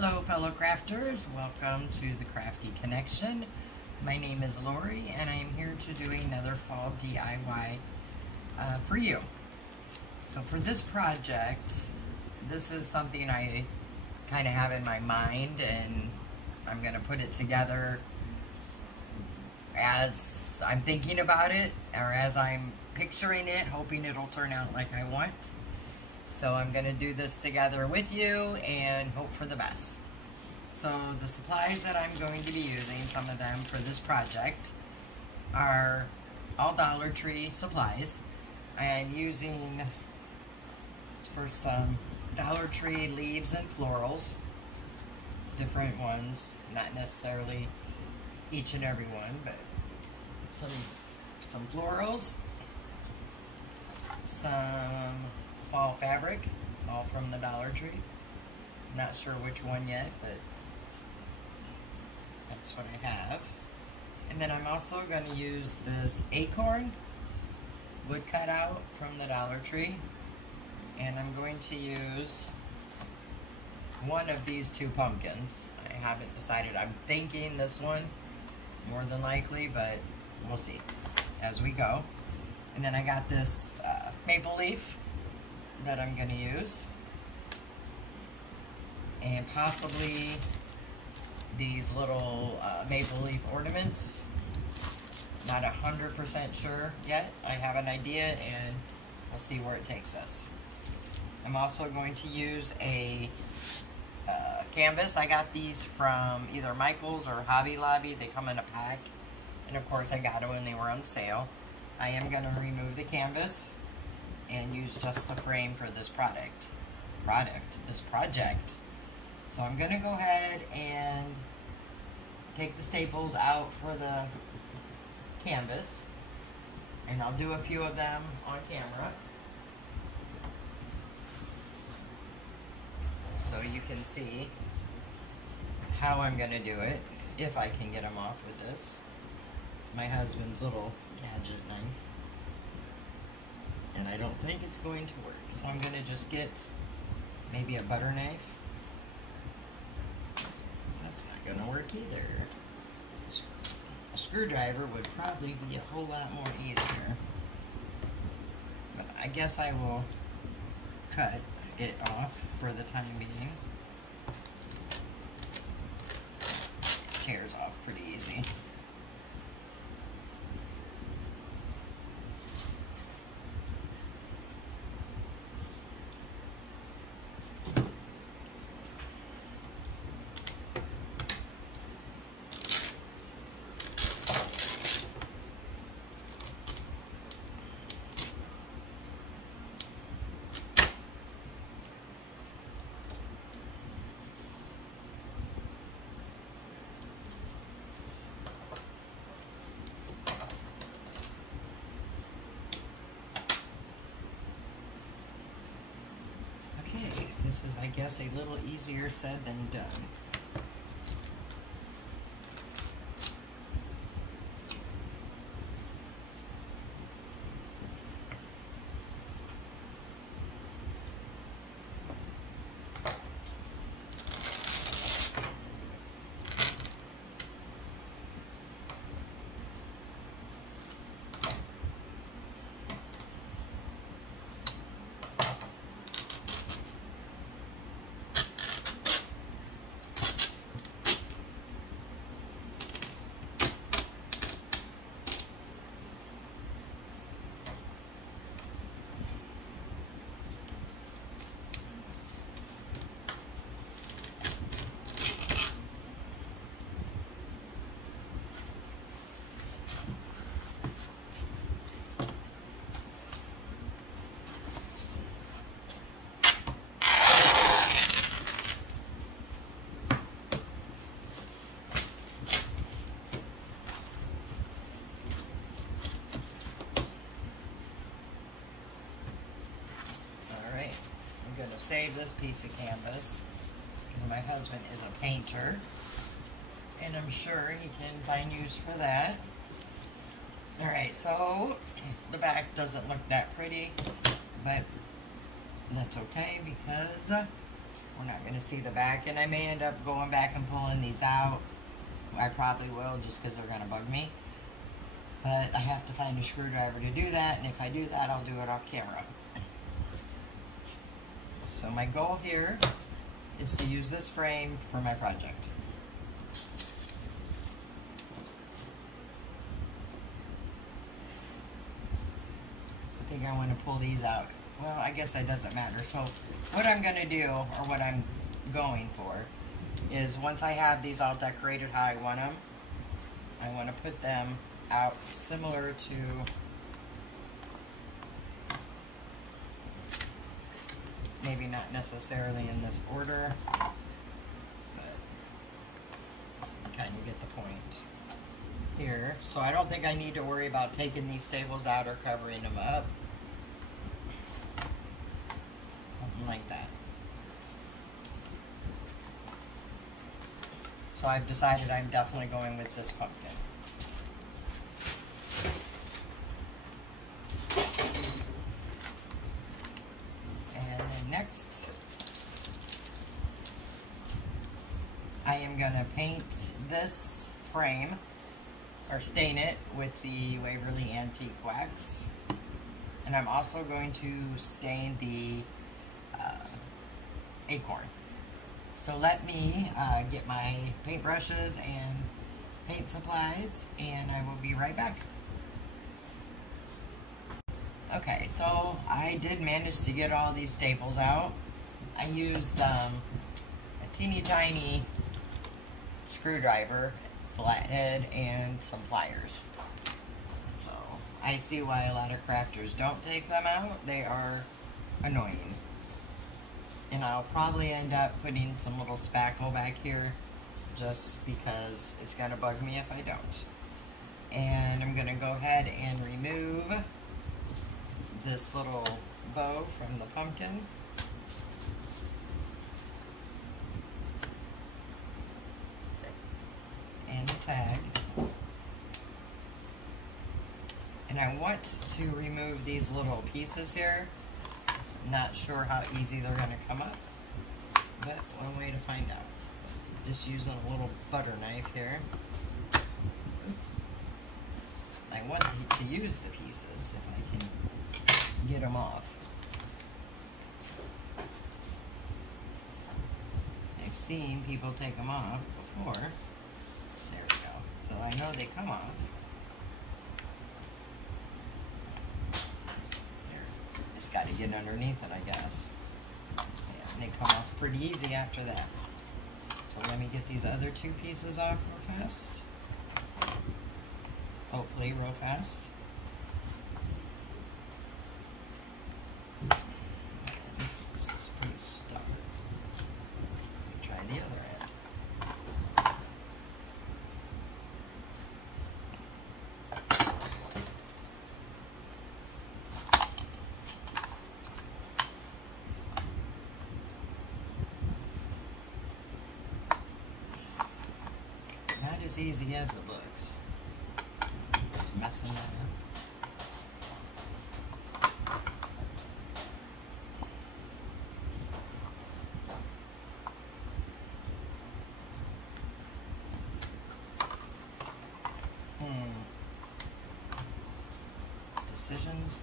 Hello fellow crafters, welcome to the Crafty Connection. My name is Lori and I am here to do another fall DIY for you. So for this project, this is something I kind of have in my mind and I'm going to put it together as I'm thinking about it or as I'm picturing it, hoping it'll turn out like I want. So I'm going to do this together with you and hope for the best. So the supplies that I'm going to be using, some of them for this project, are all Dollar Tree supplies. I am using for some Dollar Tree leaves and florals, different ones, not necessarily each and every one, but some florals, some fall fabric, all from the Dollar Tree. Not sure which one yet, but that's what I have. And then I'm also going to use this acorn wood cutout from the Dollar Tree. And I'm going to use one of these two pumpkins. I haven't decided. I'm thinking this one more than likely, but we'll see as we go. And then I got this maple leaf that I'm going to use, and possibly these little maple leaf ornaments. Not 100% sure yet. I have an idea and we'll see where it takes us. I'm also going to use a canvas. I got these from either Michael's or Hobby Lobby. They come in a pack, and of course I got them when they were on sale. I am going to remove the canvas and use just the frame for this project. So I'm going to go ahead and take the staples out for the canvas, and I'll do a few of them on camera so you can see how I'm going to do it, if I can get them off with this. It's my husband's little gadget knife, and I don't think it's going to work. So I'm going to just get maybe a butter knife. That's not going to work either. A screwdriver would probably be a whole lot more easier. But I guess I will cut it off for the time being. It tears off pretty easy. This is, I guess, a little easier said than done. Save this piece of canvas because my husband is a painter and I'm sure he can find use for that. Alright, so the back doesn't look that pretty, but that's okay because We're not going to see the back, and I may end up going back and pulling these out. I probably will, just because they're going to bug me. But I have to find a screwdriver to do that, and if I do that, I'll do it off camera. So my goal here is to use this frame for my project. I think I want to pull these out. Well, I guess it doesn't matter. So what I'm going to do, or what I'm going for, is once I have these all decorated how I want them, I want to put them out similar to maybe not necessarily in this order, but kind of get the point here. So I don't think I need to worry about taking these staples out or covering them up. Something like that. So I've decided I'm definitely going with this pumpkin. And then next, I am going to paint this frame, or stain it with the Waverly Antique Wax. And I'm also going to stain the acorn. So let me get my paintbrushes and paint supplies, and I will be right back. Okay, so I did manage to get all these staples out. I used a teeny tiny screwdriver, flathead, and some pliers. So I see why a lot of crafters don't take them out. They are annoying. And I'll probably end up putting some little spackle back here just because it's going to bug me if I don't. And I'm going to go ahead and remove this little bow from the pumpkin. And the tag. And I want to remove these little pieces here. Not sure how easy they're going to come up, but one way to find out is just using a little butter knife here. I want to use the pieces if I can get them off. I've seen people take them off before. There we go. So I know they come off. Just got to get underneath it, I guess. Yeah, and they come off pretty easy after that. So let me get these other two pieces off real fast. Hopefully real fast. This is pretty stuck. Try the other end. Not as easy as it looks. Just messing that up.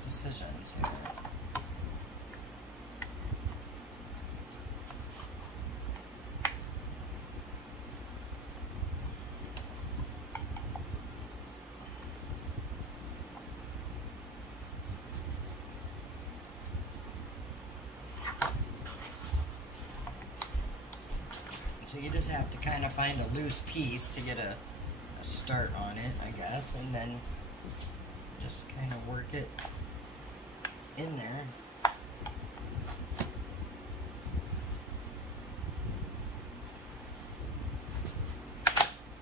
Decisions here. So you just have to kind of find a loose piece to get a start on it, I guess, and then just kind of work it in there.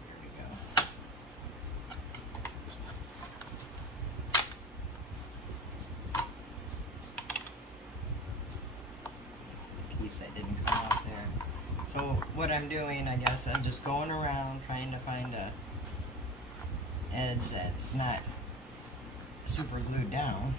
There we go. The piece that didn't come off there. So what I'm doing, I guess, I'm just going around trying to find a edge that's not super glued down.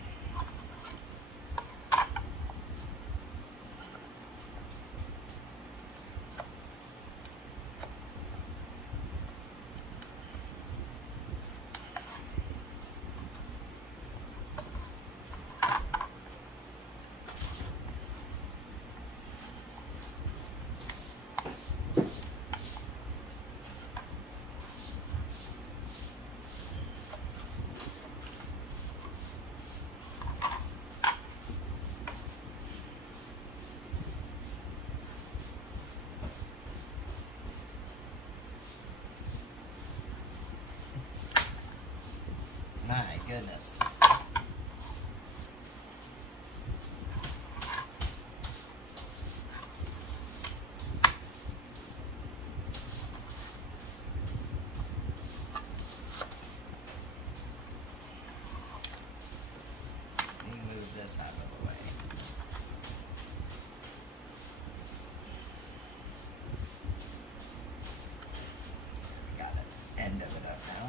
goodness. Let me move this out of the way. Got it. End of it up now.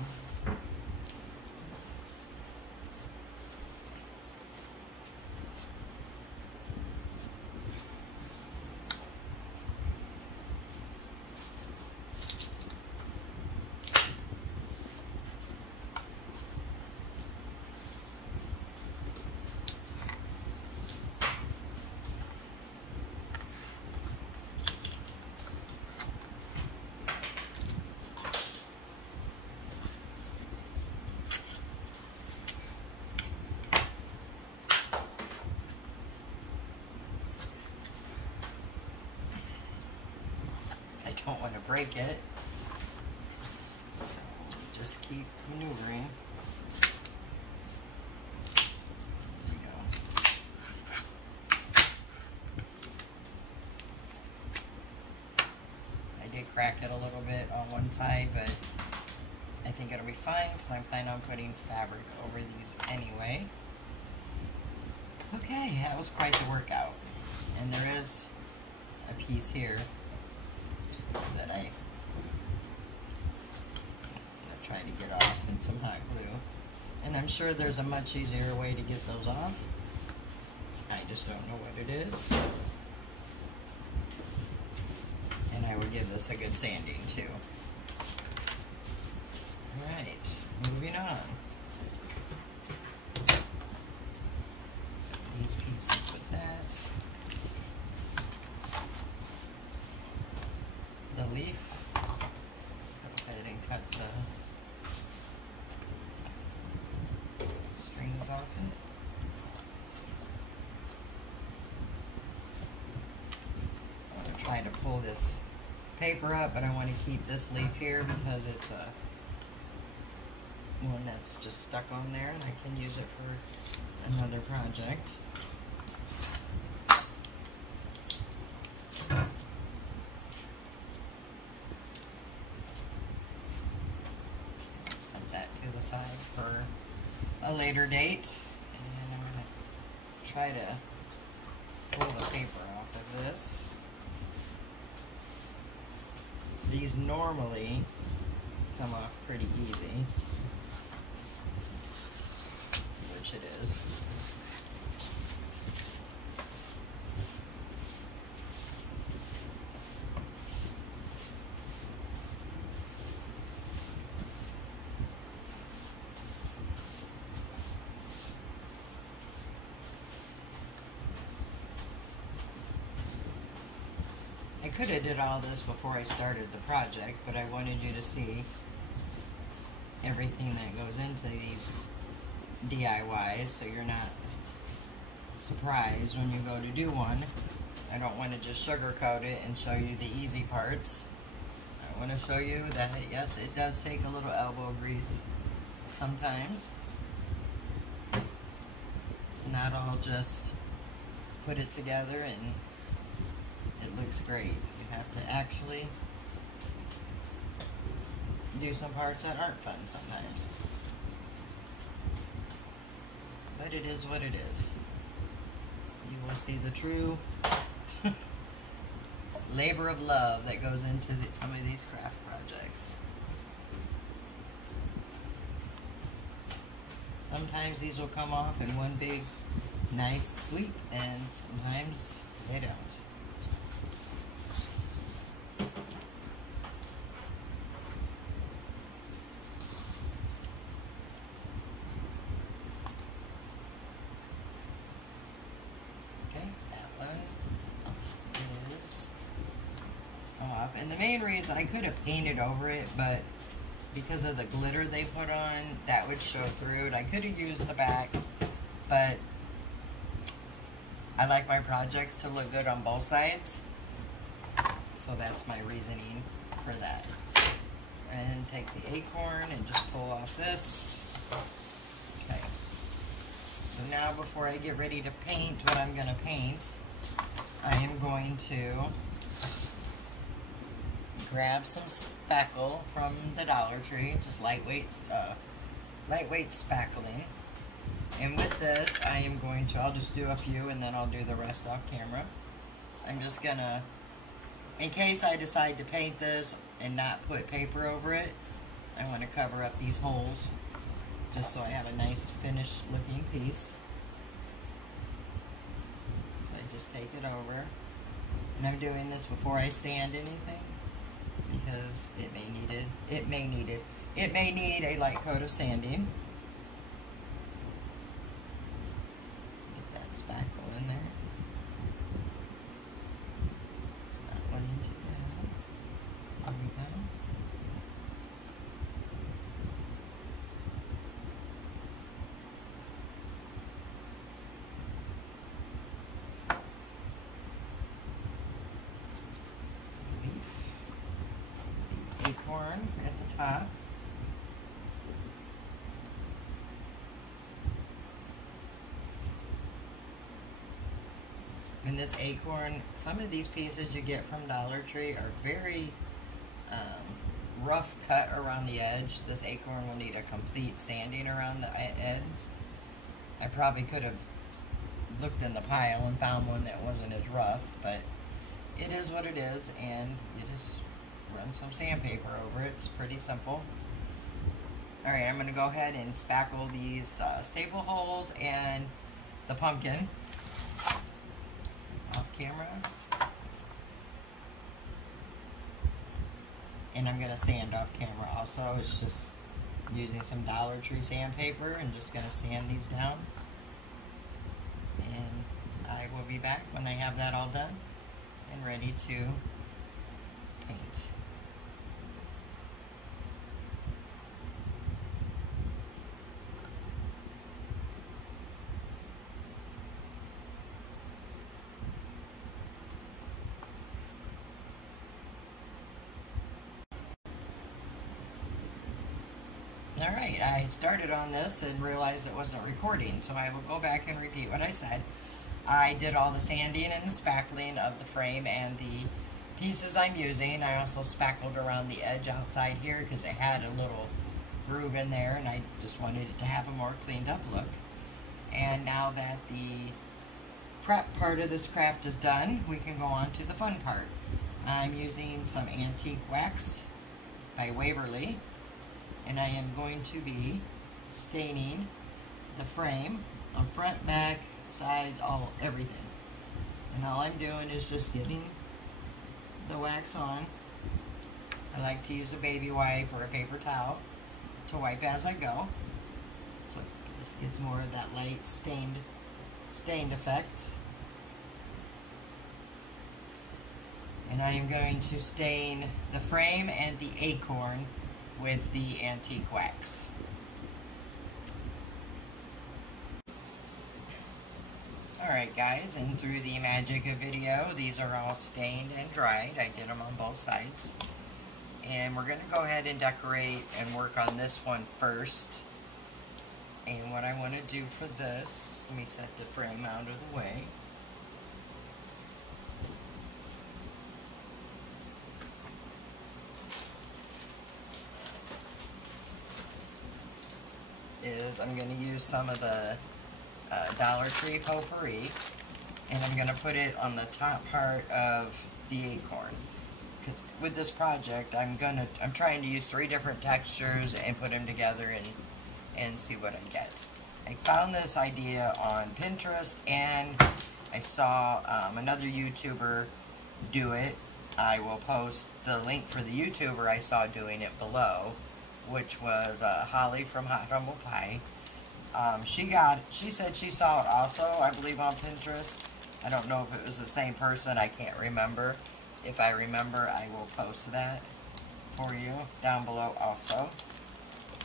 Don't want to break it, so just keep maneuvering. There we go. I did crack it a little bit on one side, but I think it'll be fine because I'm planning on putting fabric over these anyway. Okay, that was quite the workout, and there is a piece here that I'm gonna try to get off in some hot glue. And I'm sure there's a much easier way to get those off. I just don't know what it is. And I will give this a good sanding too. Alright, moving on. These pieces with that. The leaf, go ahead and cut the strings off it. I'm going to try to pull this paper up, but I want to keep this leaf here because it's a one that's just stuck on there and I can use it for another project. The side for a later date, and I'm going to try to pull the paper off of this. These normally come off pretty easy, which it is. I could have did all this before I started the project, but I wanted you to see everything that goes into these DIYs so you're not surprised when you go to do one. I don't want to just sugarcoat it and show you the easy parts. I want to show you that, yes, it does take a little elbow grease sometimes. It's not all just put it together and it looks great. You have to actually do some parts that aren't fun sometimes. But it is what it is. You will see the true labor of love that goes into some of these craft projects. Sometimes these will come off in one big nice sweep, and sometimes they don't. And the main reason, I could have painted over it, but because of the glitter they put on, that would show through it. I could have used the back, but I like my projects to look good on both sides. So that's my reasoning for that. And take the acorn and just pull off this. Okay. So now before I get ready to paint what I'm going to paint, I am going to grab some spackle from the Dollar Tree, just lightweight spackling. And with this, I am going to, I'll just do a few and then I'll do the rest off camera. I'm just gonna, in case I decide to paint this and not put paper over it, I want to cover up these holes just so I have a nice finished looking piece. So I just take it over, and I'm doing this before I sand anything because it may need a light coat of sanding. Let's get that spackle in there. It's not wanting to go. There we go. Acorn at the top. And this acorn, some of these pieces you get from Dollar Tree are very rough cut around the edge. This acorn will need a complete sanding around the ends. I probably could have looked in the pile and found one that wasn't as rough, but it is what it is, and you just run some sandpaper over it. It's pretty simple. Alright, I'm going to go ahead and spackle these staple holes and the pumpkin off camera. And I'm going to sand off camera also. It's just using some Dollar Tree sandpaper and just going to sand these down. And I will be back when I have that all done and ready to paint. Alright, I started on this and realized it wasn't recording, so I will go back and repeat what I said. I did all the sanding and the spackling of the frame and the pieces I'm using. I also spackled around the edge outside here because it had a little groove in there and I just wanted it to have a more cleaned up look. And now that the prep part of this craft is done, we can go on to the fun part. I'm using some antique wax by Waverly, and I am going to be staining the frame on front, back, sides, everything. And all I'm doing is just getting the wax on. I like to use a baby wipe or a paper towel to wipe as I go, so it just gets more of that light stained effect. And I am going to stain the frame and the acorn with the antique wax. Alright guys, and through the magic of video, these are all stained and dried. I did them on both sides. And we're going to go ahead and decorate and work on this one first. And what I want to do for this, let me set the frame out of the way. Is I'm going to use some of the Dollar Tree potpourri, and I'm going to put it on the top part of the acorn. With this project, I'm trying to use 3 different textures and put them together and see what I get. I found this idea on Pinterest, and I saw another YouTuber do it. I will post the link for the YouTuber I saw doing it below, which was Holly from Hot Humble Pie. She said she saw it also, I believe, on Pinterest. I don't know if it was the same person. I can't remember. If I remember, I will post that for you down below also.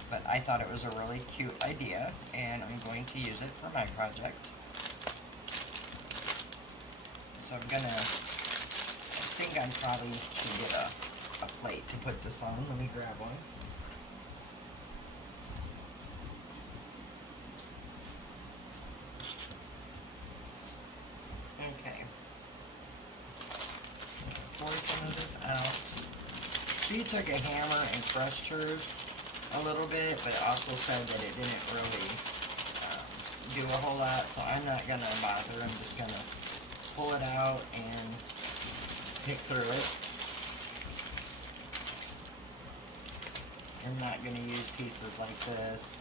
But I thought it was a really cute idea, and I'm going to use it for my project. So I'm gonna, I think I probably should get a plate to put this on. Let me grab one. She took a hammer and crushed hers a little bit, but also said that it didn't really do a whole lot, so I'm not going to bother. I'm just going to pull it out and pick through it. I'm not going to use pieces like this.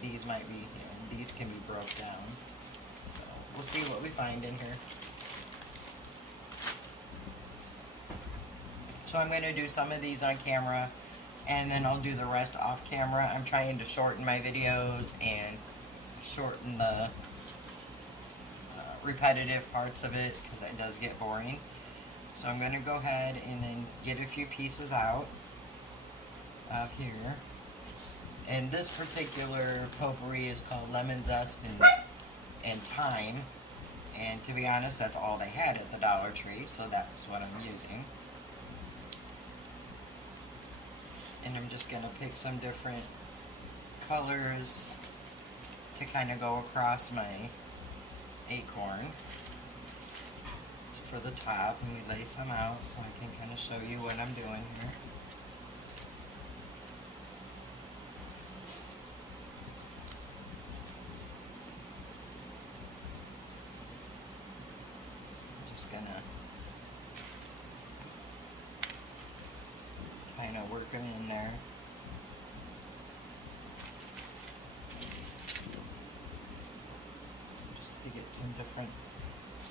These might be, these can be broke down. So we'll see what we find in here. So I'm going to do some of these on camera, and then I'll do the rest off camera. I'm trying to shorten my videos and shorten the repetitive parts of it, because it does get boring. So I'm going to go ahead and then get a few pieces out of here. And this particular potpourri is called lemon zest and thyme. And to be honest, that's all they had at the Dollar Tree, so that's what I'm using. And I'm just going to pick some different colors to kind of go across my acorn for the top. And we lay some out so I can kind of show you what I'm doing here. I'm just going to kind of work them in there. Just to get some different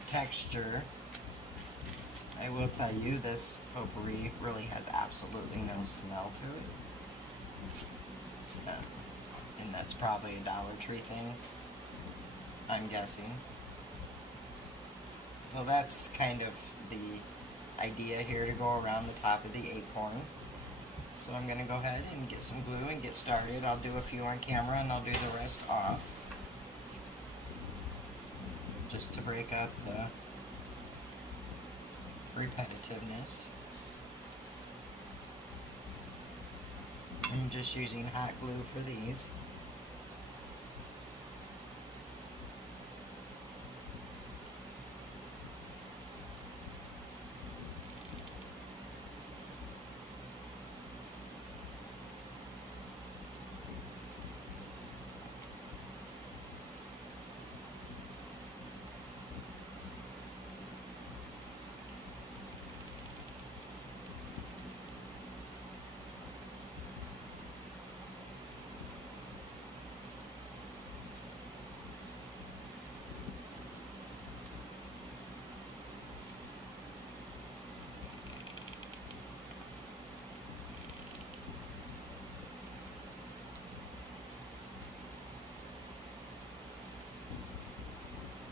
texture. I will tell you, this potpourri really has absolutely no smell to it. And that's probably a Dollar Tree thing, I'm guessing. So that's kind of the idea here, to go around the top of the acorn. So I'm going to go ahead and get some glue and get started. I'll do a few on camera and I'll do the rest off, just to break up the repetitiveness. I'm just using hot glue for these.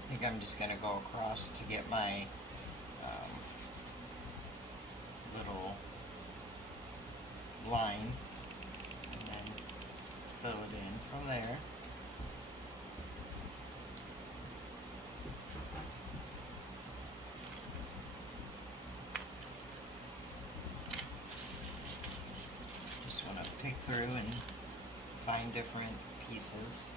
I think I'm just going to go across to get my little line, and then fill it in from there. Just want to pick through and find different pieces.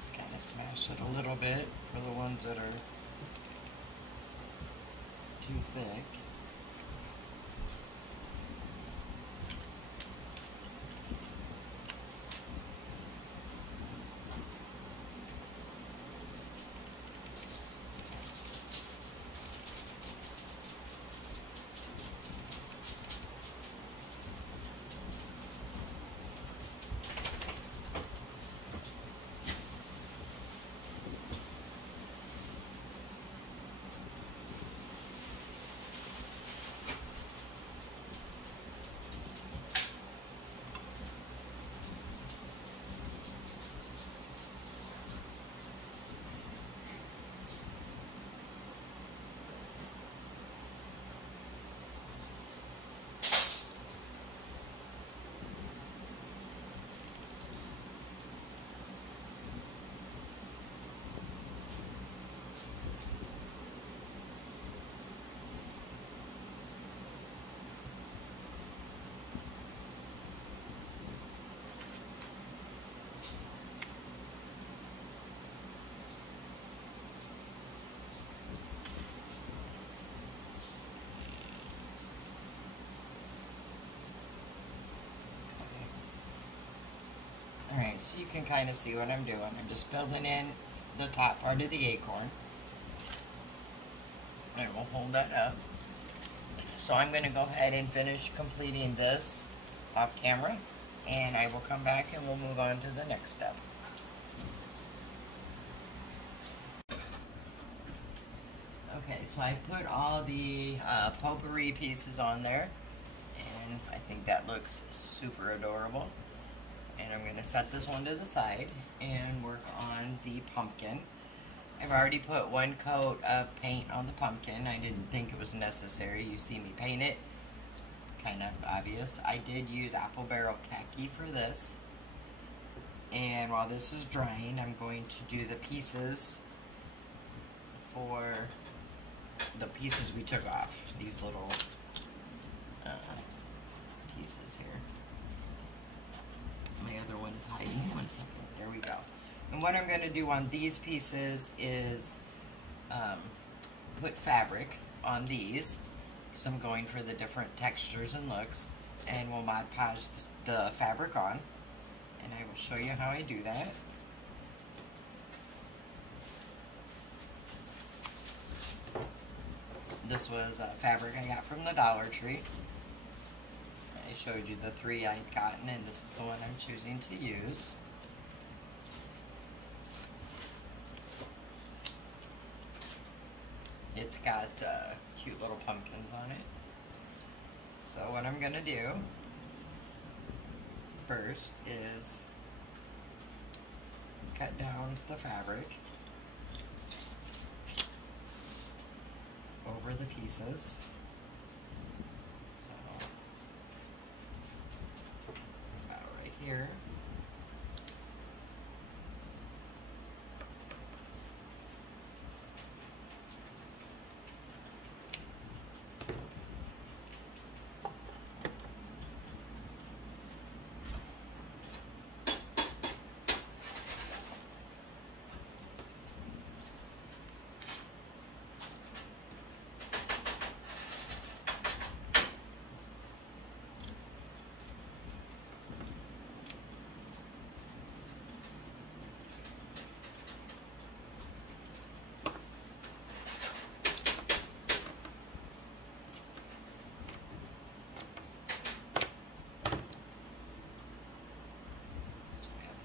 Just kind of smash it a little bit for the ones that are too thick. Alright, so you can kind of see what I'm doing. I'm just building in the top part of the acorn. And we'll hold that up. So I'm going to go ahead and finish completing this off camera. And I will come back and we'll move on to the next step. Okay, so I put all the potpourri pieces on there. And I think that looks super adorable. And I'm going to set this one to the side and work on the pumpkin. I've already put one coat of paint on the pumpkin. I didn't think it was necessary. You see me paint it. It's kind of obvious. I did use apple barrel khaki for this. And while this is drying, I'm going to do the pieces for the pieces we took off. These little pieces here. My other one is hiding. 1 second. There we go. And what I'm going to do on these pieces is put fabric on these, because I'm going for the different textures and looks, and we'll Mod Podge the fabric on, and I will show you how I do that. This was fabric I got from the Dollar Tree. I showed you the 3 I'd gotten, and this is the one I'm choosing to use. It's got cute little pumpkins on it. So what I'm gonna do first is cut down the fabric over the pieces. So about right here.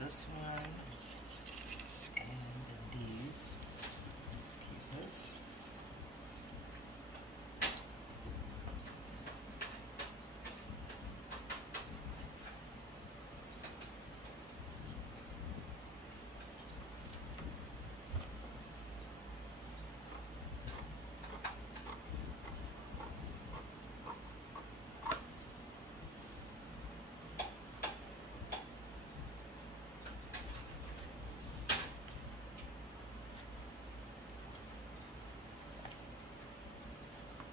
This one, and then these pieces.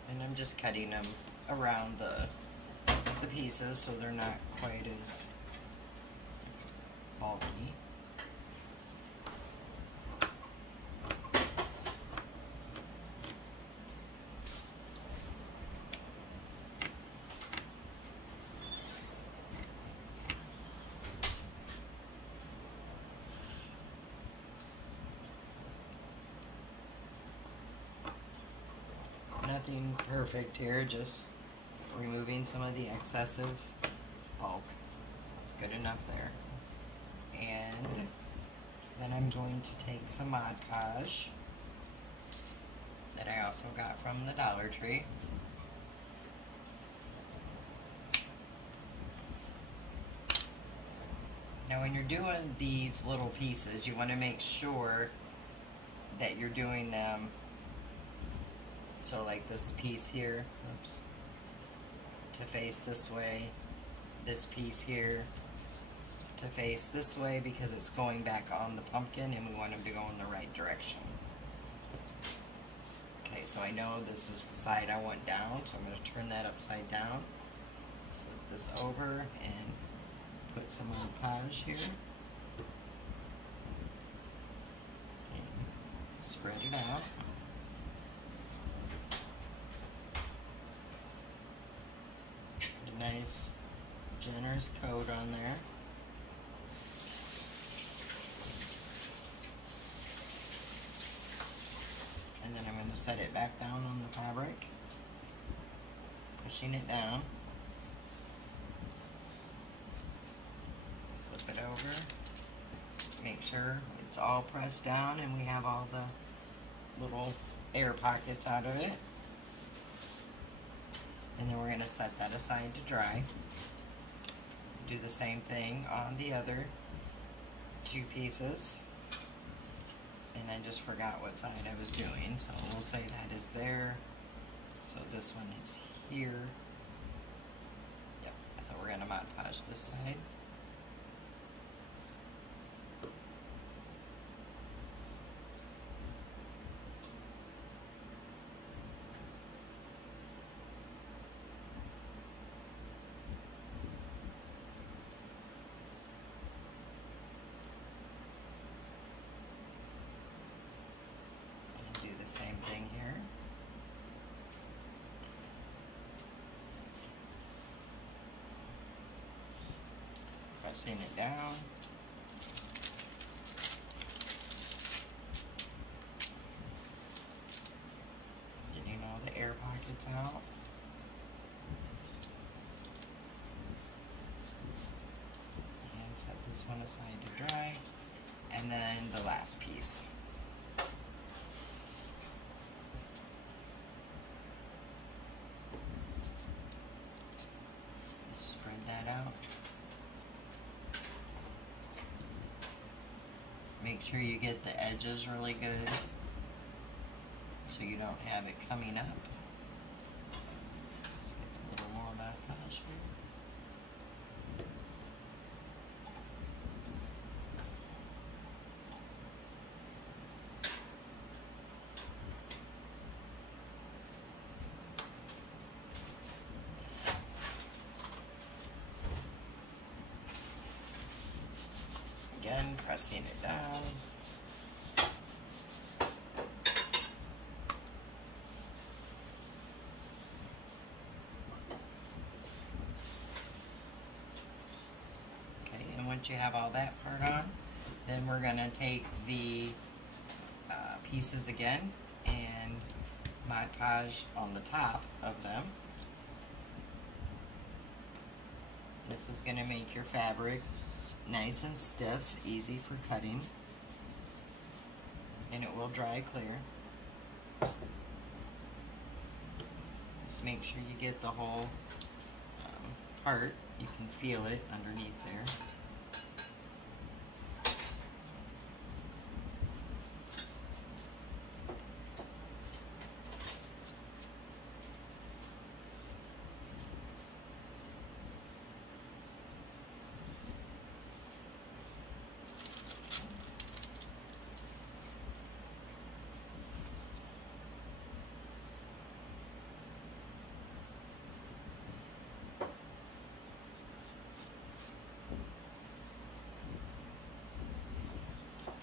And I'm just cutting them around the pieces so they're not quite as bulky. Nothing perfect here, just removing some of the excessive bulk. It's good enough there. And then I'm going to take some Mod Podge that I also got from the Dollar Tree. Now when you're doing these little pieces, you want to make sure that you're doing them so like this piece here, oops, to face this way, this piece here to face this way because it's going back on the pumpkin and we want them to go in the right direction. Okay, so I know this is the side I want down, so I'm going to turn that upside down, flip this over, and put some Mod Podge here. And spread it out. Nice generous coat on there. to set it back down on the fabric, pushing it down. Flip it over. Make sure it's all pressed down and we have all the little air pockets out of it. And then we're going to set that aside to dry. Do the same thing on the other two pieces. And I just forgot what side I was doing, so we'll say that is there. So this one is here. Yep, so we're going to Mod Podge this side. Same thing here. Pressing it down. Getting all the air pockets out. And set this one aside to dry. And then the last piece. That out. Make sure you get the edges really good so you don't have it coming up. Let's get a little more Mod Podge here. Again, pressing it down. Okay, and once you have all that part on, then we're going to take the pieces again and Mod Podge on the top of them. This is going to make your fabric nice and stiff, easy for cutting, and it will dry clear. Just make sure you get the whole part. You can feel it underneath there.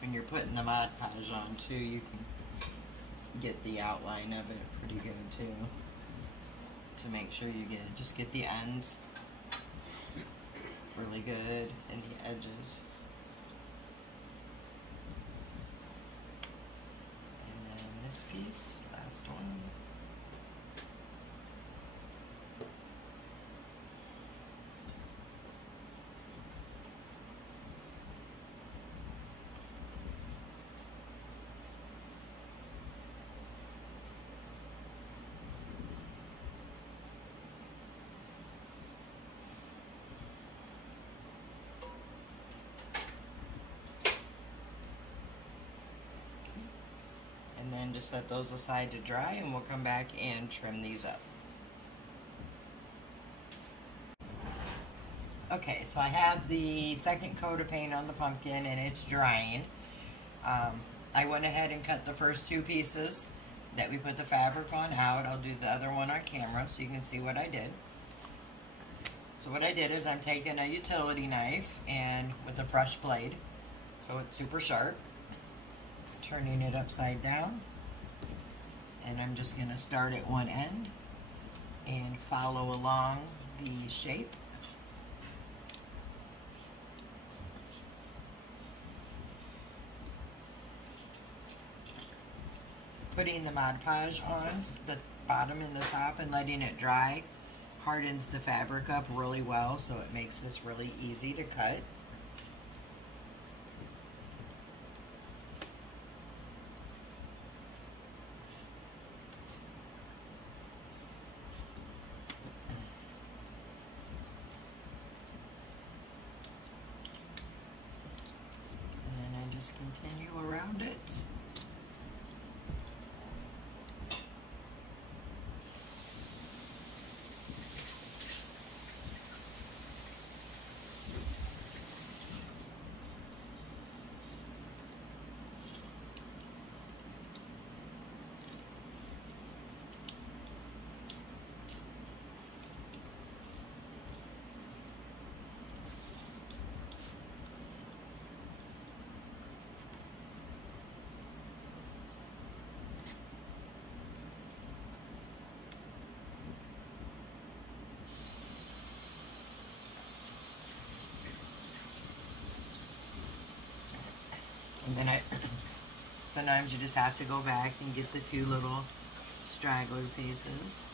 When you're putting the Mod Podge on too, you can get the outline of it pretty good too. To make sure you just get the ends really good and the edges. And then this piece, last one. And then just set those aside to dry, and we'll come back and trim these up. Okay, so I have the second coat of paint on the pumpkin and it's drying. I went ahead and cut the first two pieces that we put the fabric on out. I'll do the other one on camera so you can see what I did. So what I did is I'm taking a utility knife and with a fresh blade, so it's super sharp, turning it upside down, and I'm just going to start at one end and follow along the shape. putting the Mod Podge on the bottom and the top and letting it dry hardens the fabric up really well, so it makes this really easy to cut. And I just continue around it. And then sometimes you just have to go back and get the few little straggler pieces.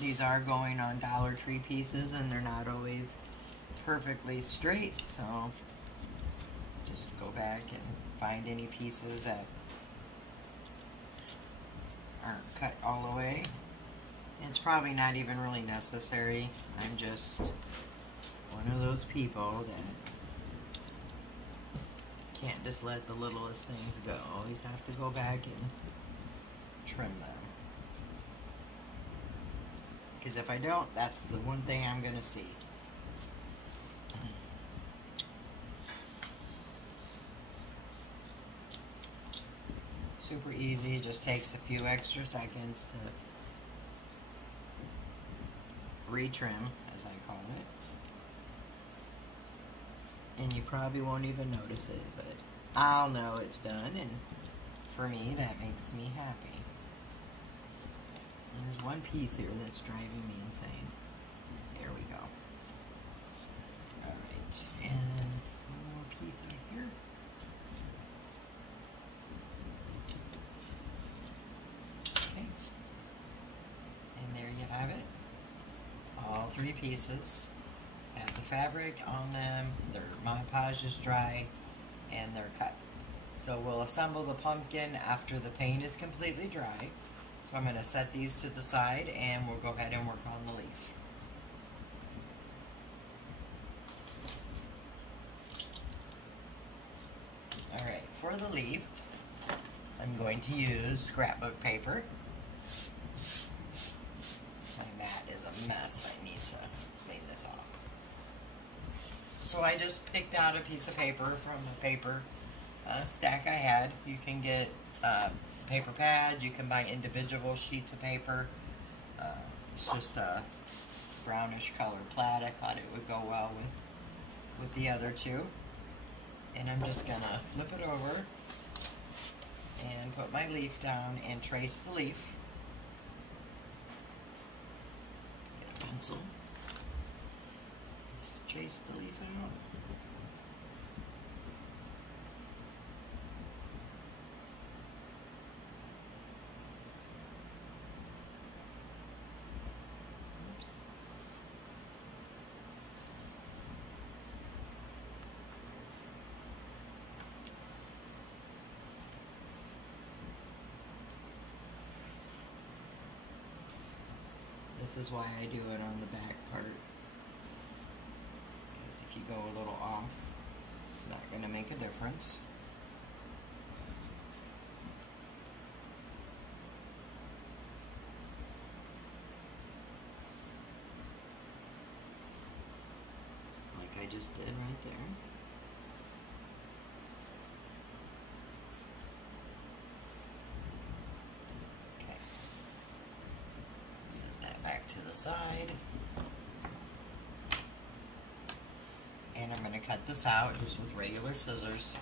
These are going on Dollar Tree pieces and they're not always perfectly straight, so just go back and find any pieces that aren't cut all the way. It's probably not even really necessary. I'm just one of those people that can't just let the littlest things go. Always have to go back and trim them. Because if I don't, that's the one thing I'm going to see. Super easy, just takes a few extra seconds to retrim, as I call it. And you probably won't even notice it, but I'll know it's done, and for me, that makes me happy. And there's one piece here that's driving me insane. There we go. Alright, and one more piece right here. Okay. And there you have it. All three pieces have the fabric on them, their Mod Podge is dry, and they're cut. So we'll assemble the pumpkin after the paint is completely dry. So I'm going to set these to the side and we'll go ahead and work on the leaf. Alright, for the leaf, I'm going to use scrapbook paper. My mat is a mess. I need to clean this off. So I just picked out a piece of paper from a paper stack I had. You can get paper pads, you can buy individual sheets of paper. It's just a brownish colored plaid. I thought it would go well with the other two. And I'm just gonna flip it over and put my leaf down and trace the leaf. Get a pencil. Just trace the leaf out. Oops. This is why I do it on the back part. Because if you go a little off, it's not going to make a difference. Like I just did right there. Okay. Set that back to the side. And I'm going to cut this out just with regular scissors.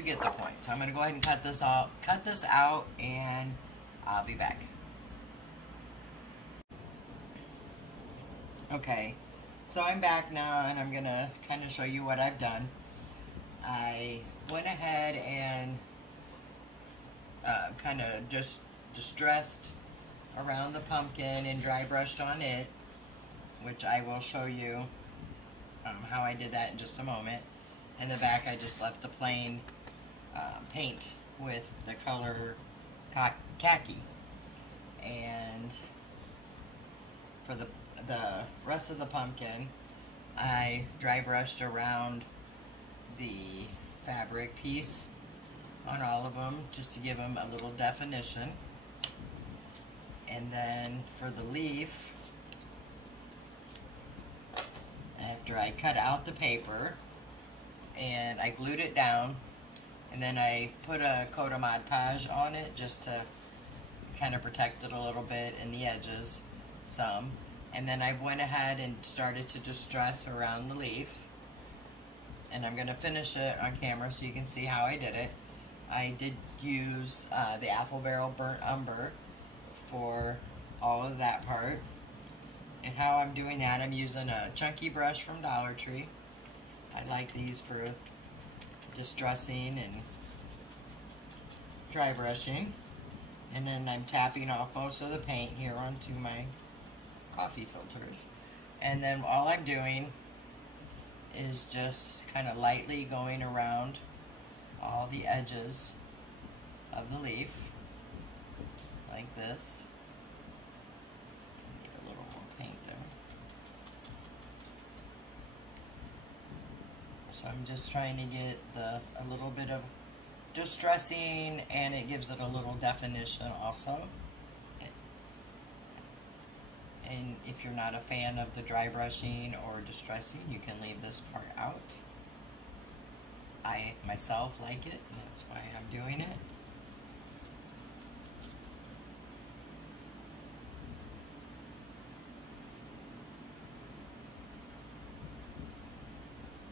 you get the point. So I'm gonna go ahead and cut this out, and I'll be back. Okay, so I'm back now, and I'm gonna kind of show you what I've done. I went ahead and kind of just distressed around the pumpkin and dry brushed on it, which I will show you how I did that in just a moment. In the back, I just left the plain paint with the color khaki. And for the rest of the pumpkin, I dry brushed around the fabric piece on all of them just to give them a little definition. And then for the leaf, after I cut out the paper and I glued it down, and then I put a coat of Mod Podge on it just to kind of protect it a little bit in the edges some. And then I went ahead and started to distress around the leaf, and I'm going to finish it on camera so you can see how I did it. I did use the apple barrel burnt umber for all of that part. And how I'm doing that, I'm using a chunky brush from Dollar Tree. I like these for distressing and dry brushing. And then I'm tapping off most of the paint here onto my coffee filters. And then all I'm doing is just kind of lightly going around all the edges of the leaf like this. Get a little more paint there. So I'm just trying to get a little bit of distressing, and it gives it a little definition also. And if you're not a fan of the dry brushing or distressing, you can leave this part out. I myself like it, and that's why I'm doing it.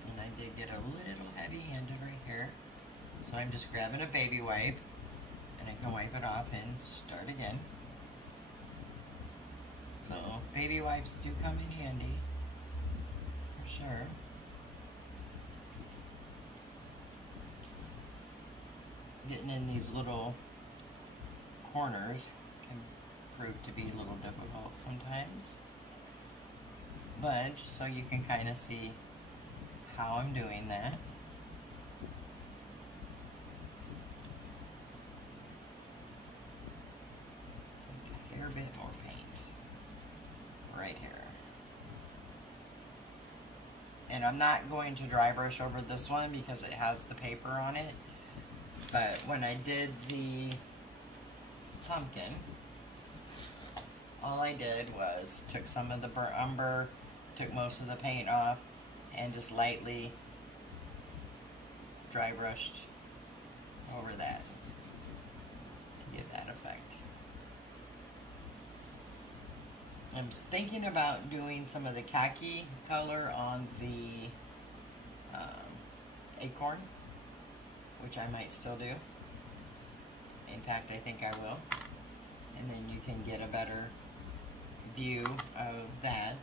And I did get a little heavy-handed right here. So I'm just grabbing a baby wipe, and I can wipe it off and start again. So baby wipes do come in handy, for sure. Getting in these little corners can prove to be a little difficult sometimes. But just so you can kind of see how I'm doing that. It's like a hair bit more paint right here. And I'm not going to dry brush over this one because it has the paper on it. But when I did the pumpkin, all I did was took some of the burnt umber, took most of the paint off, and just lightly dry brushed over that to give that effect. I'm thinking about doing some of the khaki color on the acorn, which I might still do. In fact, I think I will. And then you can get a better view of that.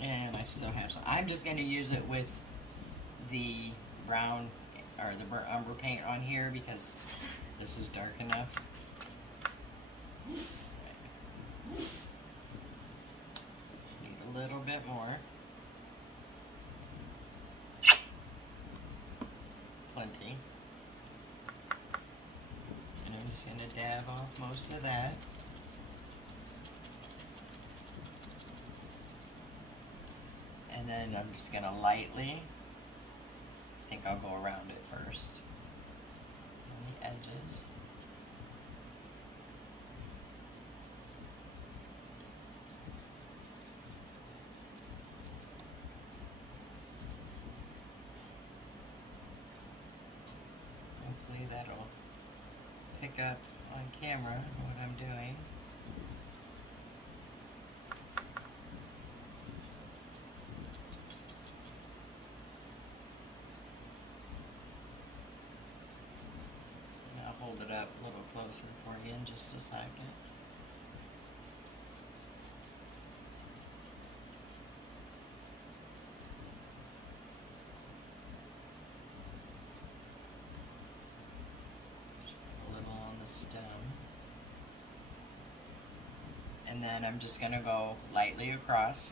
And I still have some. I'm just going to use it with the brown or the burnt umber paint on here because this is dark enough. Just need a little bit more. Plenty. And I'm just going to dab off most of that. And then I'm just going to lightly, I think I'll go around it first, on the edges. Hopefully that'll pick up on camera what I'm doing. a little closer for you in just a second. A little on the stem. And then I'm just going to go lightly across.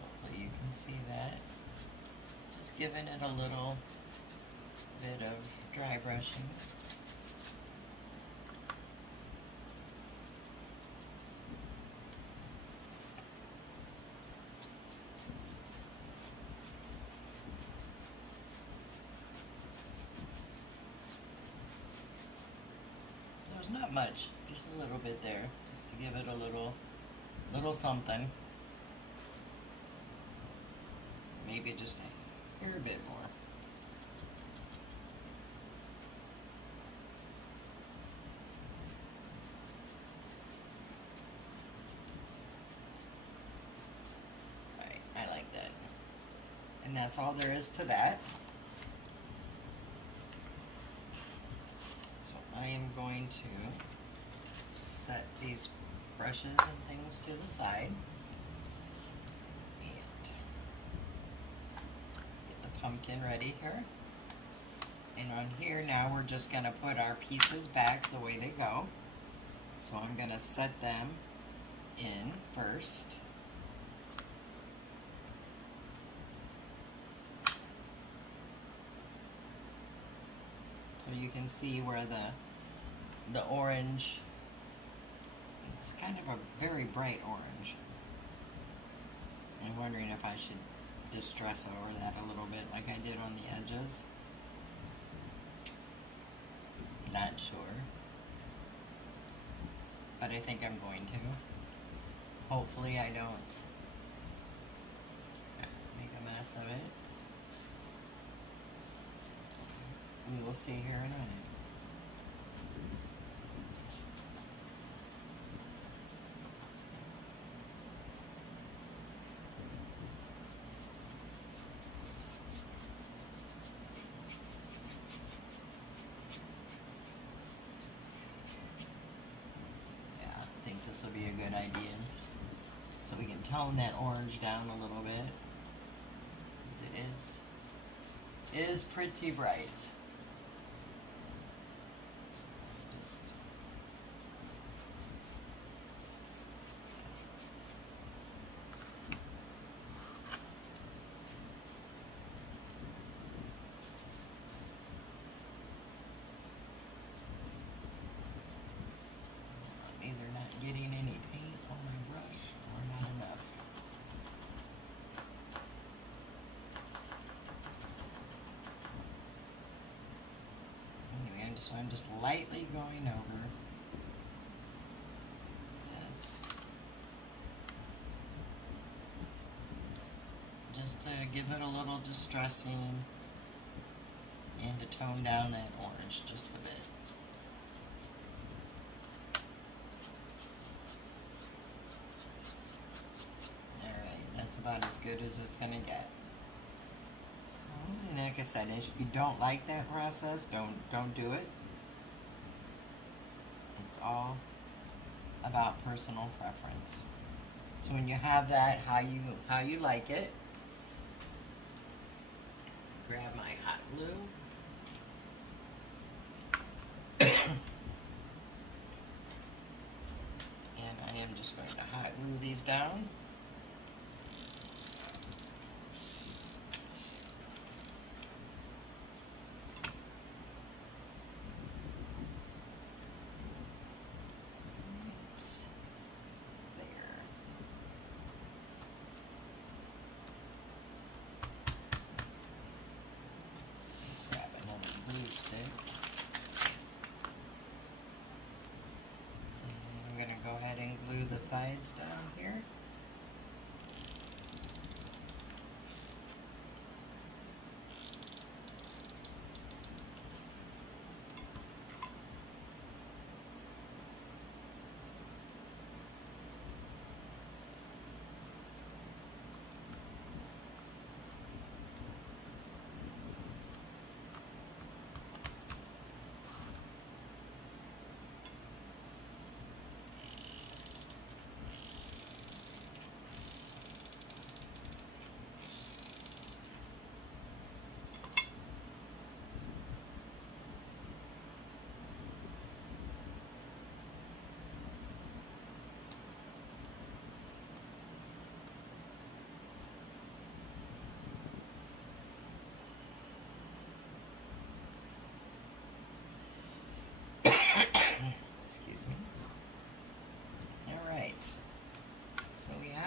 Hopefully you can see that. Just giving it a little bit of dry brushing. Not much, just a little bit there, just to give it a little something. Maybe just a hair bit more. Right, I like that. And that's all there is to that. I am going to set these brushes and things to the side and get the pumpkin ready here. And on here now we're just going to put our pieces back the way they go. So I'm going to set them in first. So you can see where the orange, it's kind of a very bright orange. I'm wondering if I should distress over that a little bit like I did on the edges. Not sure. But I think I'm going to. Hopefully I don't make a mess of it. We will see here in a minute. Yeah, I think this will be a good idea, just so we can tone that orange down a little bit, because it is pretty bright. Either not getting any paint on my brush or not enough. Anyway, I'm just lightly going over this, just to give it a little distressing and to tone down that orange just a bit. About as good as it's gonna get. So, and like I said, if you don't like that process, don't do it. It's all about personal preference. So when you have that, how you like it, grab my hot glue. And I am just going to hot glue these down. Go ahead and glue the sides down here.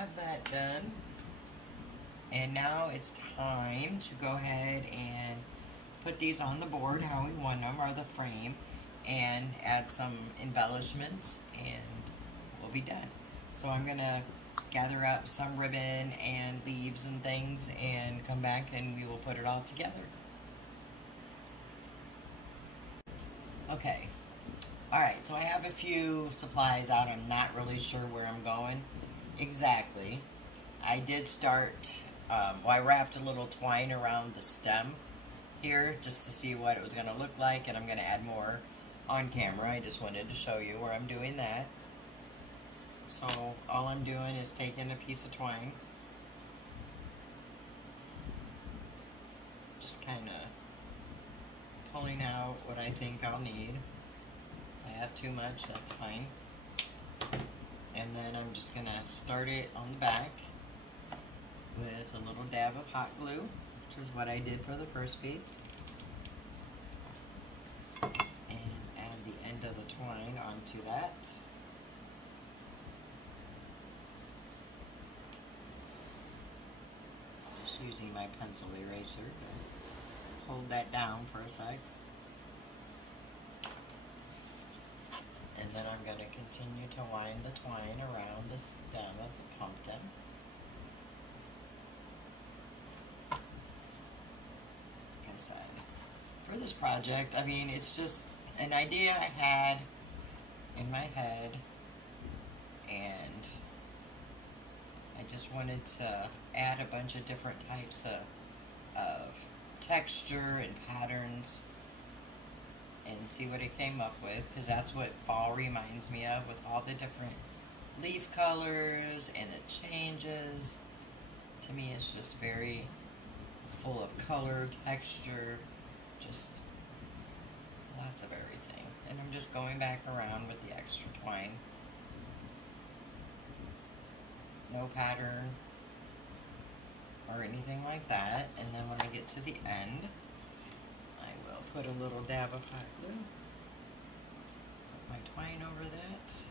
have that done. And now it's time to go ahead and put these on the board how we want them, or the frame, and add some embellishments, and we'll be done. So I'm gonna gather up some ribbon and leaves and things and come back and we will put it all together. Okay, alright, so I have a few supplies out. I'm not really sure where I'm going exactly. I did start, well, I wrapped a little twine around the stem here just to see what it was going to look like, and I'm going to add more on camera. I just wanted to show you where I'm doing that. So all I'm doing is taking a piece of twine, just kind of pulling out what I think I'll need. If I have too much, that's fine. And then I'm just going to start it on the back with a little dab of hot glue, which is what I did for the first piece. And add the end of the twine onto that. Just using my pencil eraser to hold that down for a sec. And then I'm going to continue to wind the twine around the stem of the pumpkin. Like I said, for this project, I mean, it's just an idea I had in my head, and I just wanted to add a bunch of different types of texture and patterns and see what it came up with, because that's what fall reminds me of, with all the different leaf colors and the changes. To me, it's just very full of color, texture, just lots of everything. And I'm just going back around with the extra twine. No pattern or anything like that. And then when I get to the end, I will put a little dab of hot glue. Put my twine over that.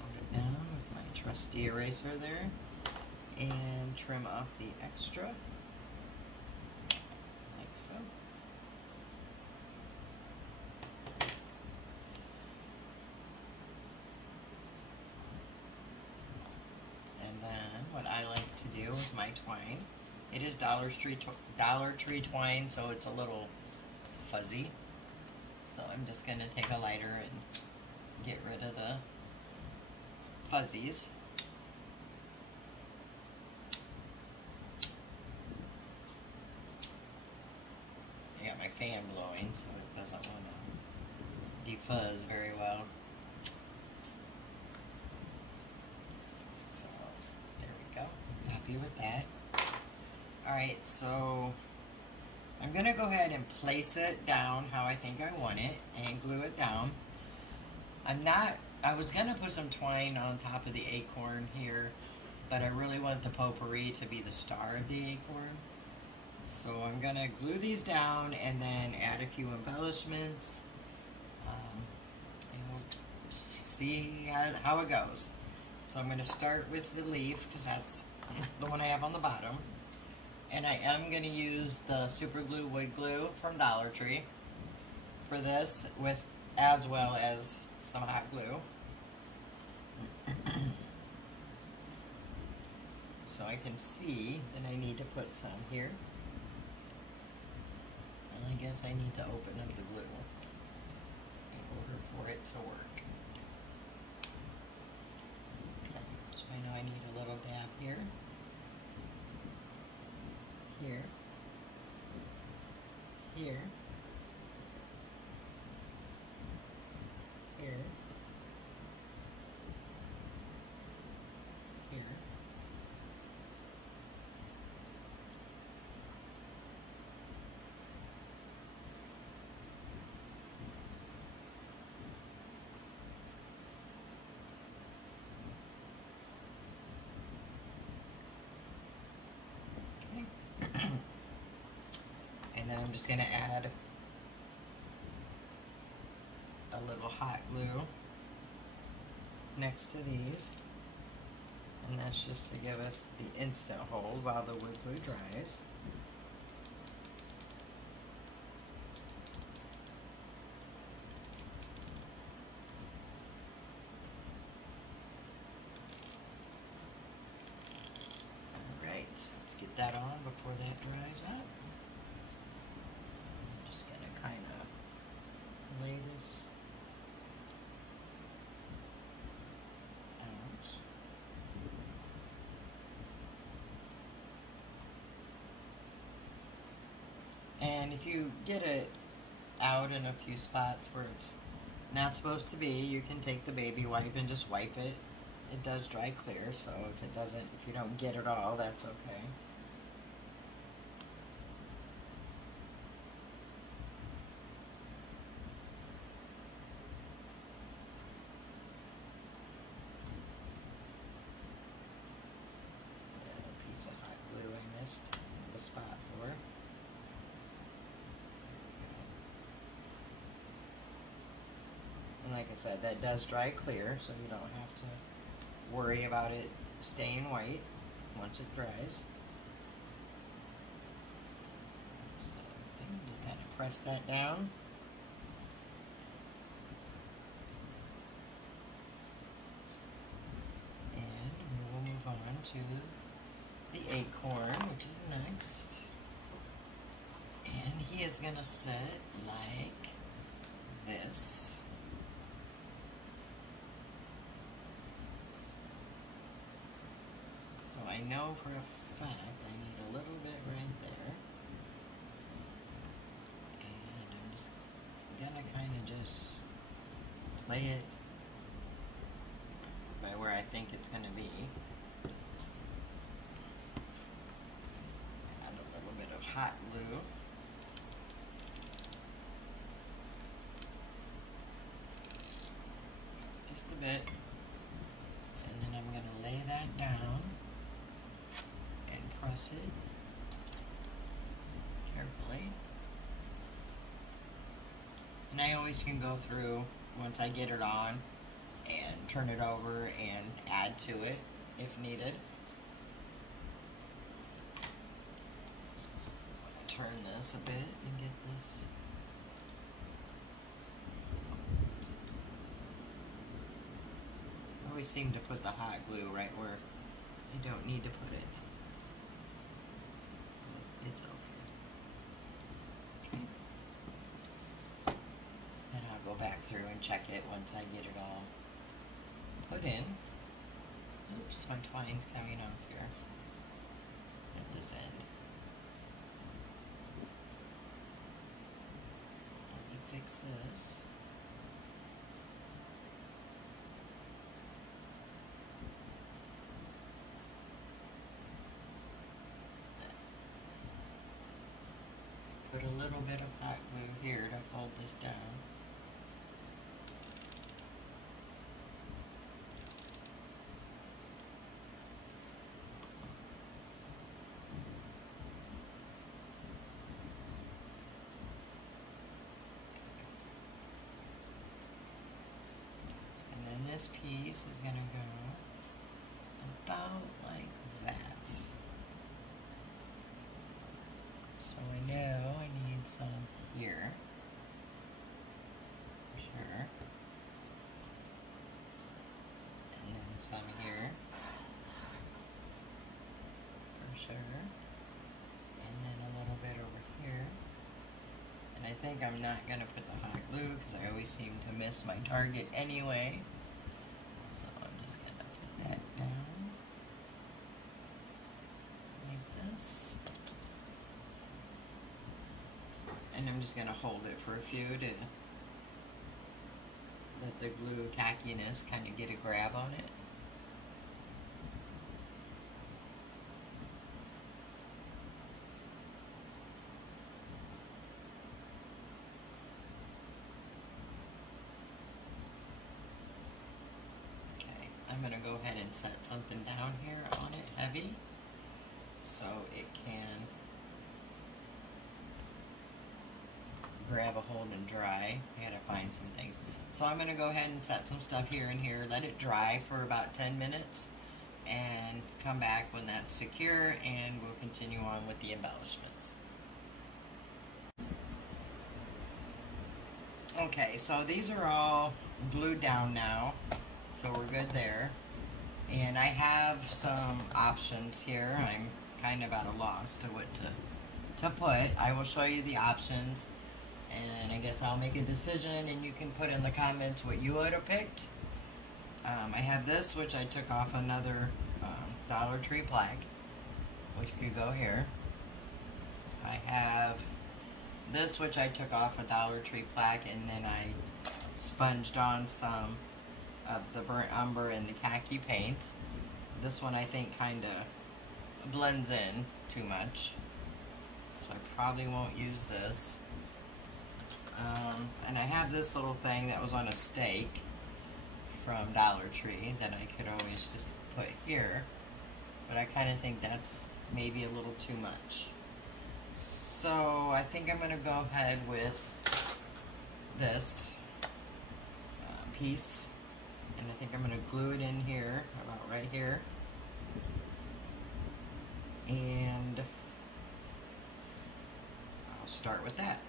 Hold it down with my trusty eraser there. And trim off the extra, like so. And then what I like to do with my twine, it is Dollar Tree twine, so it's a little fuzzy. So I'm just going to take a lighter and get rid of the fuzzies. I got my fan blowing, so it doesn't want to defuzz very well. So there we go. Happy with that. Alright, so I'm going to go ahead and place it down how I think I want it and glue it down. I was going to put some twine on top of the acorn here, but I really want the potpourri to be the star of the acorn. So I'm going to glue these down and then add a few embellishments, and we'll see how it goes. So I'm going to start with the leaf, because that's the one I have on the bottom. And I am going to use the Super Glue Wood Glue from Dollar Tree for this, as well as some hot glue. So I can see that I need to put some here. And I guess I need to open up the glue in order for it to work. Okay, so I know I need a little dab here. Here. Here. Here. Here. And then I'm just going to add a little hot glue next to these. And that's just to give us the instant hold while the wood glue dries. Alright, let's get that on before that dries up. I'm just going to kind of lay this out. And if you get it out in a few spots where it's not supposed to be, you can take the baby wipe and just wipe it. It does dry clear, so if you don't get it all, that's okay. A piece of hot glue I missed the spot for. And like I said, that does dry clear, so you don't have to worry about it staying white once it dries. So just kind of press that down. And we will move on to the acorn, which is next. And he is going to sit like this. So I know for a fact I need a little bit right there. And I'm just gonna kind of just play it by where I think it's gonna be. Add a little bit of hot glue. Just a bit. And then I'm gonna lay that down. Press it carefully. And I always can go through once I get it on and turn it over and add to it if needed. Turn this a bit and get this. I always seem to put the hot glue right where I don't need to put it. It's okay. And I'll go back through and check it once I get it all put in. Oops, my twine's coming off here at this end. Let me fix this. Put a little bit of hot glue here to hold this down. And then this piece is going to go about like that. So I know I need some here, for sure, and then some here, for sure, and then a little bit over here. And I think I'm not going to put the hot glue because I always seem to miss my target anyway. So I'm just going to put that down like this. And I'm just going to hold it for a few to let the glue tackiness kind of get a grab on it. Okay, I'm going to go ahead and set something down here on it heavy so it can grab a hold and dry. I gotta find some things. So I'm gonna go ahead and set some stuff here and here, let it dry for about 10 minutes, and come back when that's secure, and we'll continue on with the embellishments. Okay, so these are all glued down now, so we're good there. And I have some options here. I'm kind of at a loss to what to put. I will show you the options, and I guess I'll make a decision, and you can put in the comments what you would have picked. I have this, which I took off another Dollar Tree plaque, which could go here. I have this, which I took off a Dollar Tree plaque, and then I sponged on some of the burnt umber and the khaki paint. This one I think kind of blends in too much, so I probably won't use this. And I have this little thing that was on a stake from Dollar Tree that I could always just put here, but I kind of think that's maybe a little too much. So I think I'm going to go ahead with this piece. And I think I'm going to glue it in here, about right here. And I'll start with that.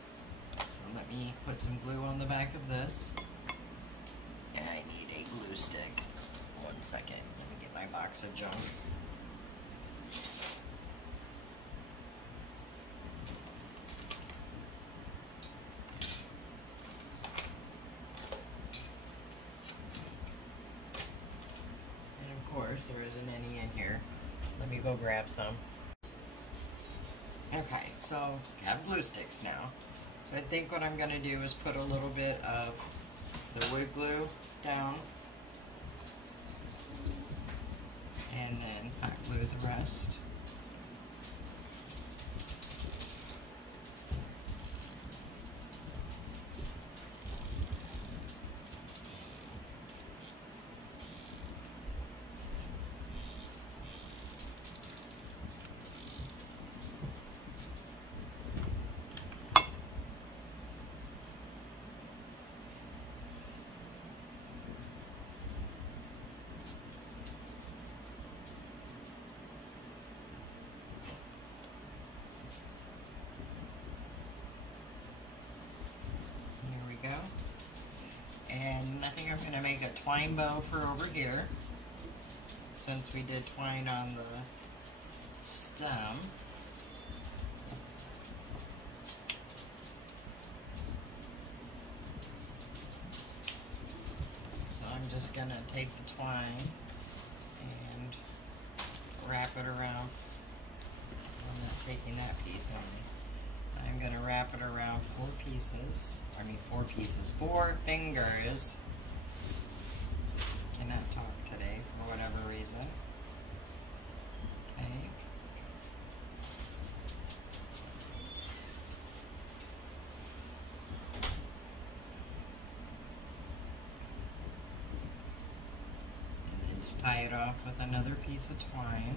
So let me put some glue on the back of this. And I need a glue stick. 1 second. Let me get my box of junk. There isn't any in here. Let me go grab some. Okay, so I have glue sticks now. So I think what I'm going to do is put a little bit of the wood glue down, and then hot glue the rest. And I think I'm going to make a twine bow for over here, since we did twine on the stem. So I'm just going to take the twine and wrap it around. I'm not taking that piece on. I'm going to wrap it around 4 fingers. Cannot talk today for whatever reason. Okay. And then just tie it off with another piece of twine.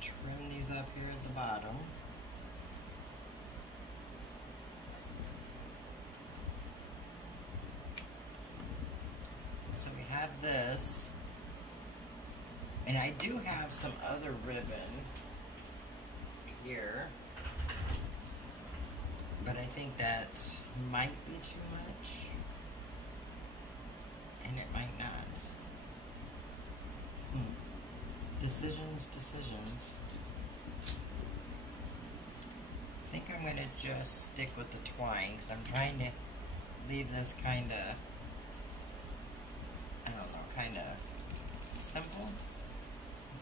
Trim these up here at the bottom. So we have this, and I do have some other ribbon here, but I think that might be too much, and it might not. Decisions. I think I'm going to just stick with the twine, because I'm trying to leave this kind of, I don't know, kind of simple,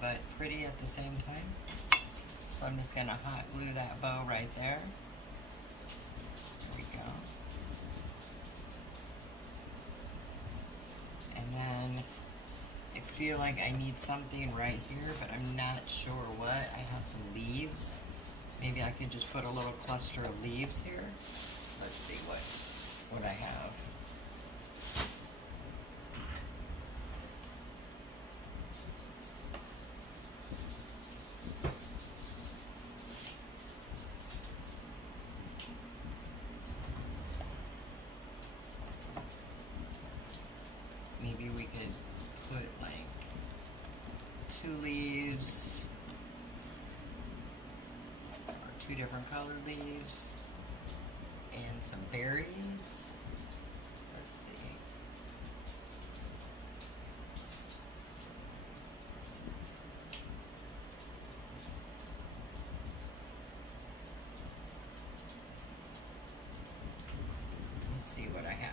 but pretty at the same time. So I'm just going to hot glue that bow right there. There we go. And then I feel like I need something right here, but I'm not sure what. I have some leaves. Maybe I could just put a little cluster of leaves here. Let's see what I have. Maybe we could put like 2 leaves, or 2 different colored leaves, and some berries. Let's see. Let's see what I have.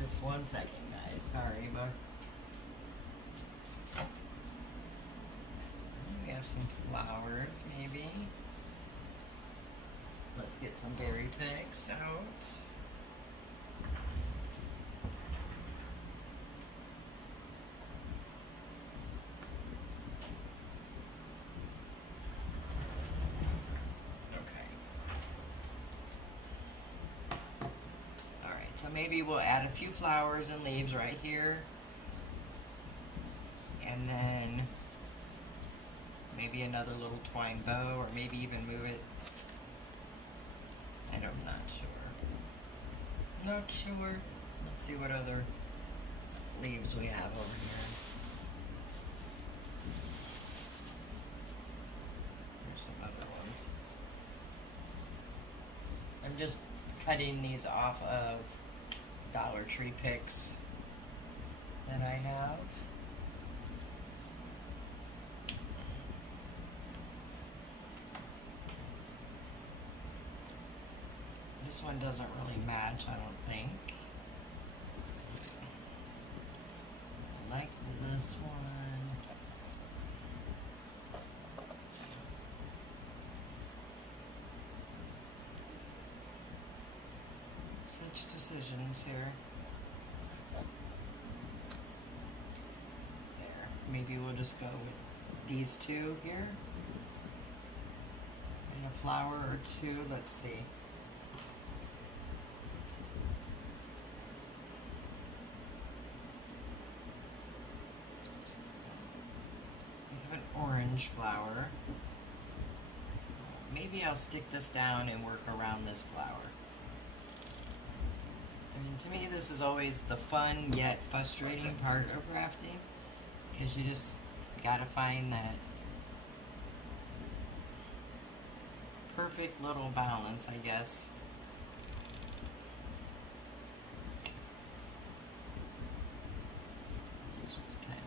Just 1 second, guys. Sorry, but we have some flowers, maybe. Let's get some berry picks out. Okay. All right, so maybe we'll add a few flowers and leaves right here. And then maybe another little twine bow, or maybe even move it. I'm not sure. Not sure. Let's see what other leaves we have over here. There's some other ones. I'm just cutting these off of Dollar Tree picks that I have. This one doesn't really match, I don't think. I like this one. Such decisions here. There. Maybe we'll just go with these 2 here. And a flower or 2. Let's see. Orange flower. Maybe I'll stick this down and work around this flower. I mean, to me this is always the fun yet frustrating part of crafting, because you just gotta find that perfect little balance, I guess. Just kind of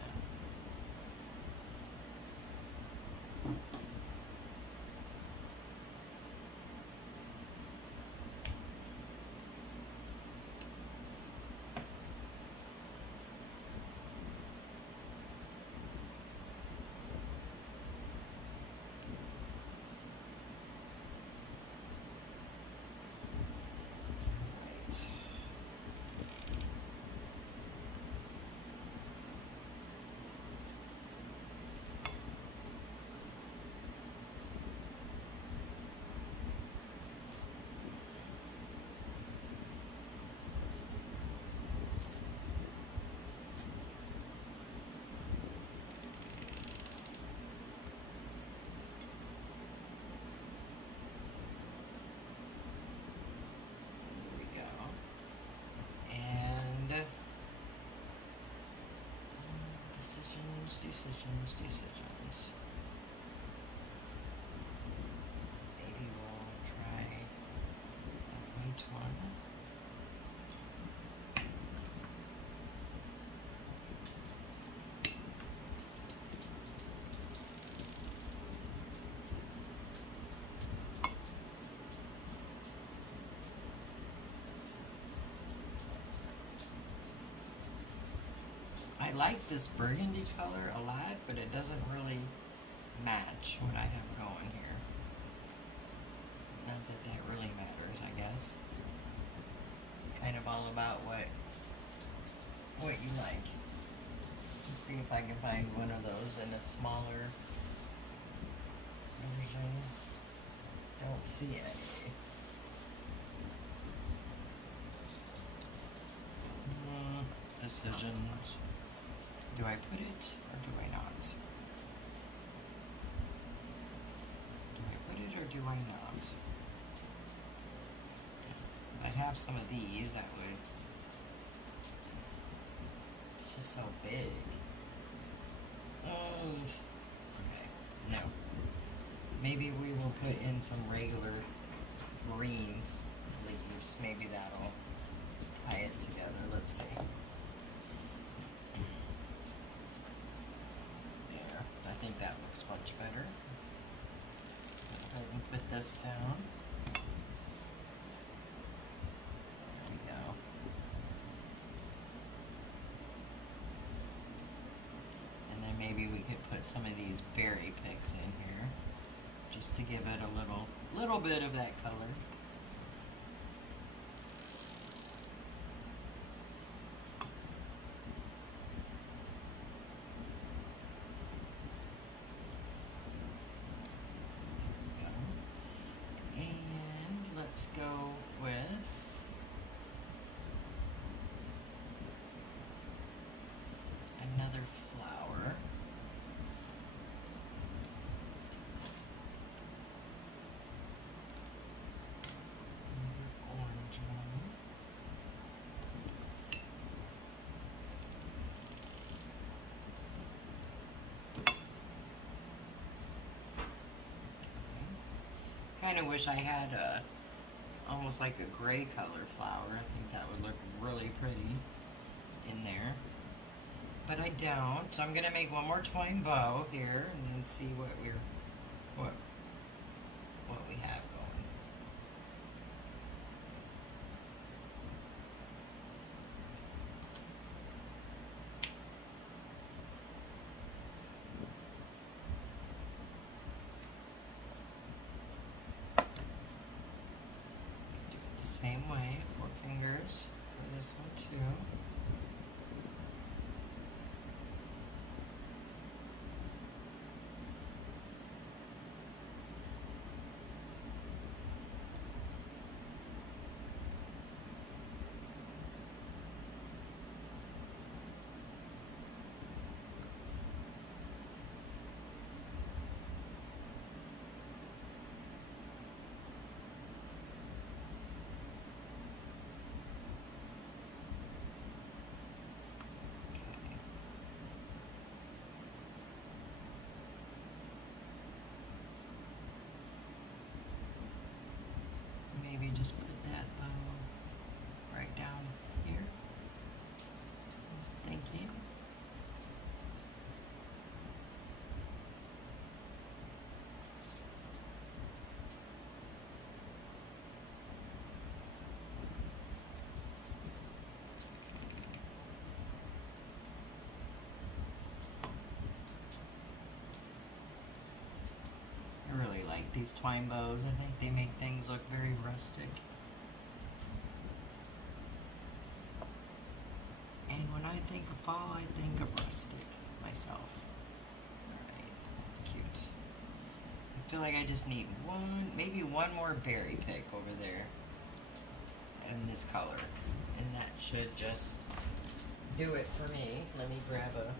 decisions. Maybe we'll try a white one. I like this burgundy color a lot, but it doesn't really match what I have going here. Not that that really matters, I guess. It's kind of all about what you like. Let's see if I can find one of those in a smaller version. Don't see any. Decisions. Do I put it or do I not? Do I put it or do I not? If I have some of these, that would. It's just so big. Okay, no. Maybe we will put in some regular greens leaves. Maybe that'll tie it together. Let's see. There. I think that looks much better. Let's go ahead and put this down. There we go. And then maybe we could put some of these berry picks in here, just to give it a little bit of that color. And let's go with another flower. Orange one. Kind of wish I had almost like a gray color flower. I think that would look really pretty in there. But I don't. So I'm gonna make one more twine bow here and then see what we have going. Do it the same way, 4 fingers for this one too. Maybe just put that bow right down here. Thank you. I really like these twine bows. I think they make things look very rustic. And when I think of fall, I think of rustic myself. Alright, that's cute. I feel like I just need maybe one more berry pick over there in this color. And that should just do it for me. Let me grab a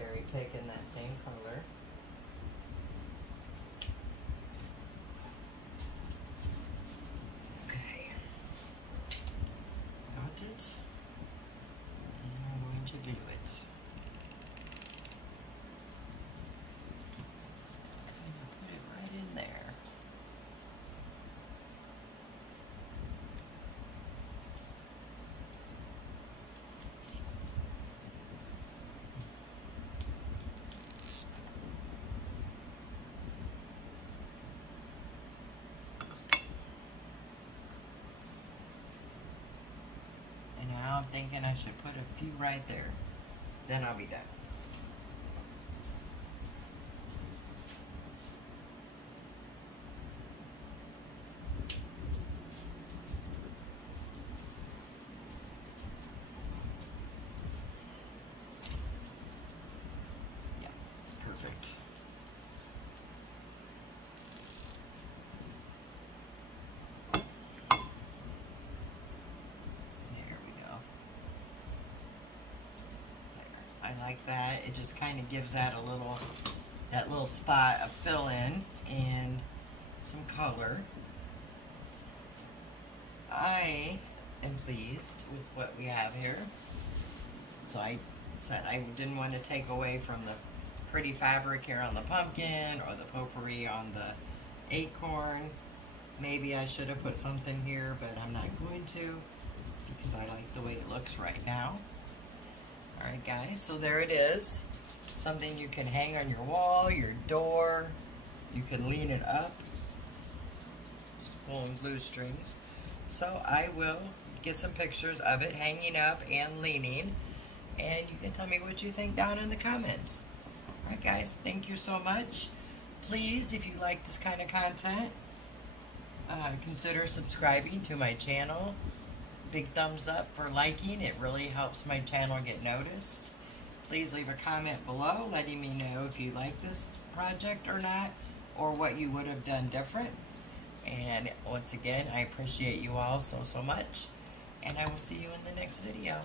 berry pick in that same color. It, and I'm going to glue it. So kind of put it right in there. Now I'm thinking I should put a few right there. Then I'll be done. I like that. It just kind of gives that that little spot of fill in and some color. So I am pleased with what we have here. So I said I didn't want to take away from the pretty fabric here on the pumpkin or the potpourri on the acorn. Maybe I should have put something here, but I'm not going to because I like the way it looks right now. Alright guys, so there it is. Something you can hang on your wall, your door. You can lean it up. Just pulling glue strings. So I will get some pictures of it hanging up and leaning. And you can tell me what you think down in the comments. Alright guys, thank you so much. Please, if you like this kind of content, consider subscribing to my channel. Big thumbs up for liking. It really helps my channel get noticed. Please leave a comment below letting me know if you like this project or not, or what you would have done different. And once again, I appreciate you all so much. And I will see you in the next video.